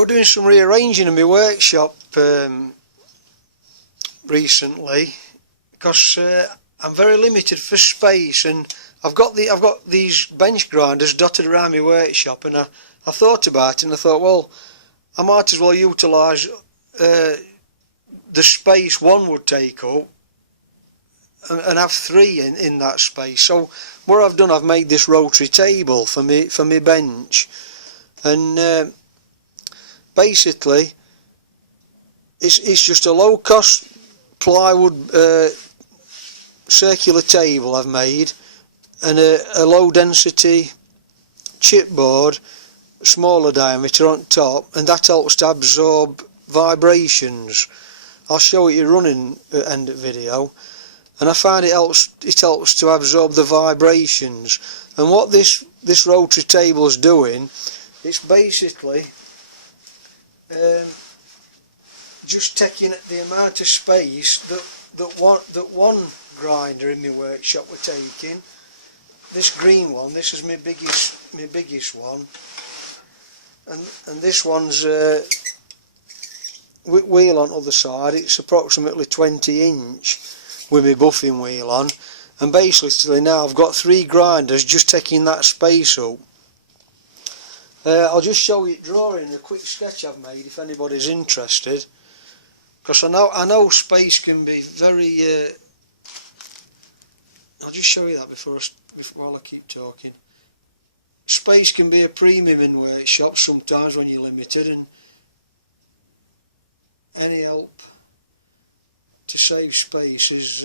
was doing some rearranging in my workshop recently because I'm very limited for space, and I've got these bench grinders dotted around my workshop, and I thought about it and I thought, well, I might as well utilise the space one would take up and have three in that space. So what I've done, I've made this rotary table for me bench, and basically it's just a low cost plywood circular table I've made, and a low density chipboard, smaller diameter on top, and that helps to absorb vibrations. I'll show it you running at the end of the video, and I find it helps to absorb the vibrations. And what this rotary table is doing, it's basically just taking the amount of space that one grinder in my workshop were taking. This green one, this is my biggest one, and this one's wheel on the other side. It's approximately 20 inch with my buffing wheel on, and basically now I've got three grinders just taking that space up. I'll just show you drawing a quick sketch I've made if anybody's interested, because I know space can be very I'll just show you that while I keep talking. Space can be a premium in workshops sometimes when you're limited, and any help to save space is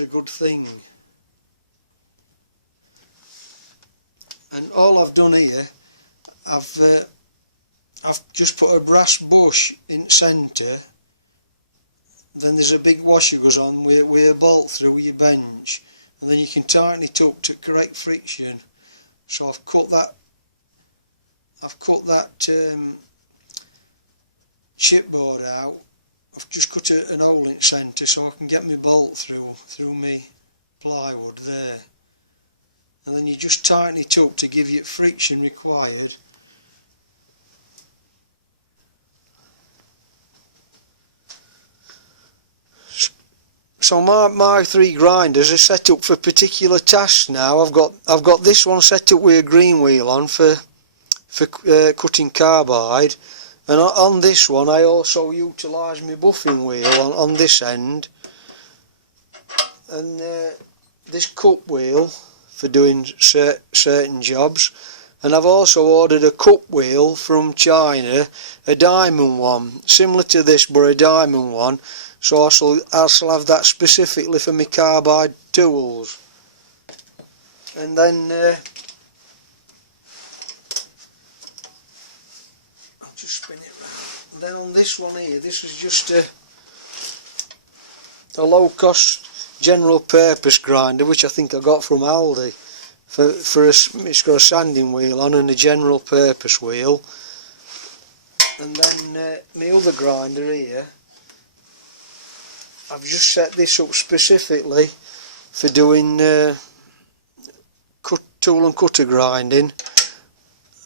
a good thing. And all I've done here, I've just put a brass bush in centre. Then there's a big washer goes on with a bolt through your bench, and then you can tighten it up to correct friction. So I've cut that chipboard out. I've just cut an hole in centre so I can get my bolt through my plywood there, and then you just tighten it up to give you friction required. So my three grinders are set up for particular tasks now. I've got this one set up with a green wheel on for cutting carbide, and on this one I also utilise my buffing wheel on this end, and this cup wheel for doing certain jobs. And I've also ordered a cup wheel from China, a diamond one, similar to this but a diamond one. So I shall have that specifically for my carbide tools. And then I'll just spin it round. And then on this one here, this is just a low cost general purpose grinder, which I think I got from Aldi. It's got a sanding wheel on and a general purpose wheel. And then my other grinder here, I've just set this up specifically for doing tool and cutter grinding.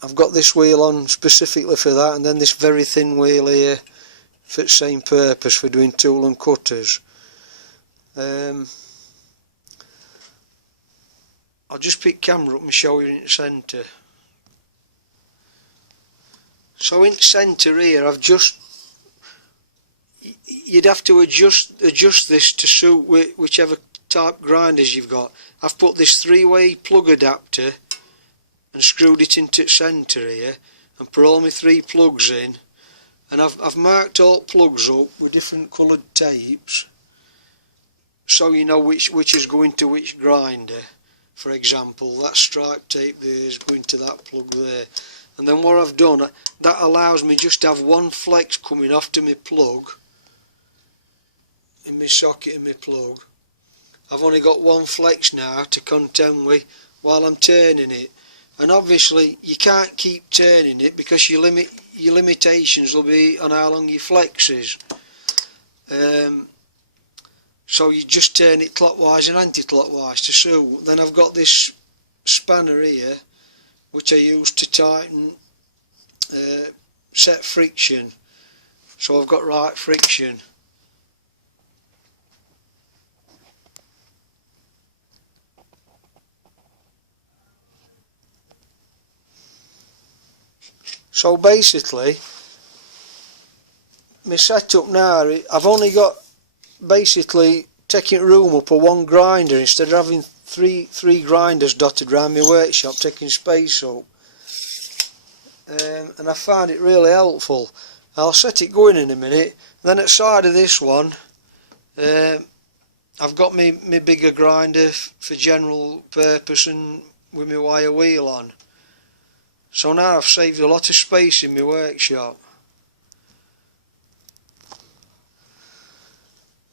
I've got this wheel on specifically for that, and then this very thin wheel here for the same purpose for doing tool and cutters. I'll just pick camera up and show you in the centre. So in the centre here, you'd have to adjust this to suit whichever type grinders you've got. I've put this three-way plug adapter and screwed it into the centre here, and put all my three plugs in, and I've marked all plugs up with different coloured tapes, so you know which is going to which grinder. For example, that stripe tape there is going to that plug there. And then what I've done, that allows me just to have one flex coming off to my plug, in my socket and my plug. I've only got one flex now to contend with while I'm turning it, and obviously you can't keep turning it because your limitations will be on how long your flex is. So you just turn it clockwise and anti-clockwise to suit. Then I've got this spanner here which I use to tighten set friction, so I've got right friction. So basically my setup now, I've only got basically taking room up for one grinder instead of having three grinders dotted around my workshop, taking space up. And I find it really helpful. I'll set it going in a minute. Then at the side of this one, I've got my bigger grinder for general purpose and with my wire wheel on. So now I've saved a lot of space in my workshop.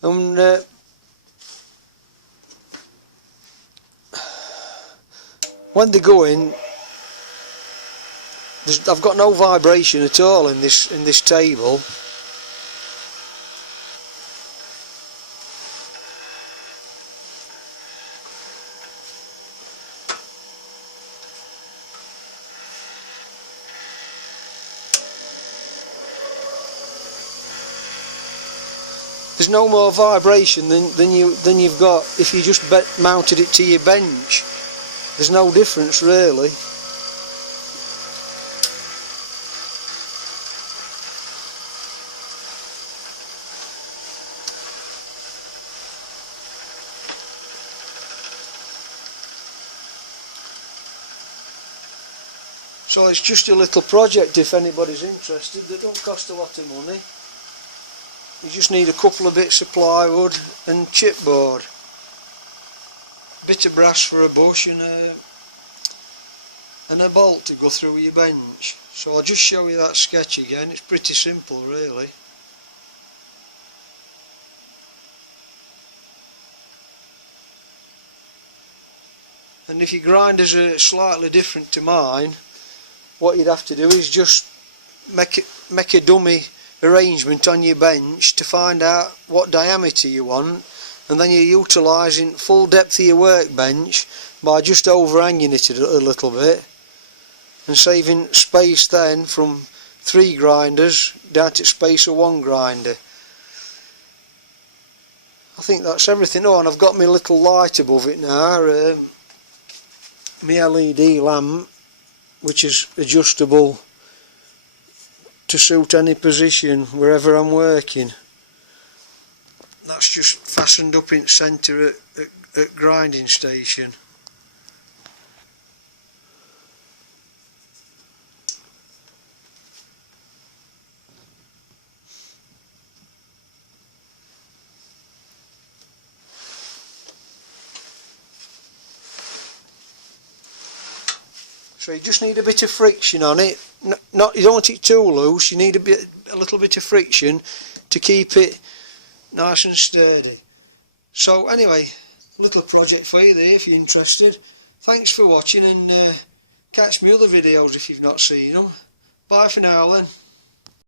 And when they go in, I've got no vibration at all in this table. There's no more vibration than you've got if you just mounted it to your bench. There's no difference really. So it's just a little project if anybody's interested. They don't cost a lot of money. You just need a couple of bits of plywood and chipboard, bit of brass for a bush and a bolt to go through your bench. So I'll just show you that sketch again. It's pretty simple really. And if your grinders are slightly different to mine, what you'd have to do is just make a dummy arrangement on your bench to find out what diameter you want, and then you're utilising full depth of your workbench by just overhanging it a little bit and saving space then from 3 grinders down to space of 1 grinder. I think that's everything. Oh, and I've got my little light above it now, my LED lamp, which is adjustable to suit any position wherever I'm working. That's just fastened up in centre at grinding station. So you just need a bit of friction on it. You don't want it too loose. You need a little bit of friction to keep it nice and sturdy. So anyway, little project for you there if you're interested. Thanks for watching, and catch me other videos if you've not seen them. Bye for now then.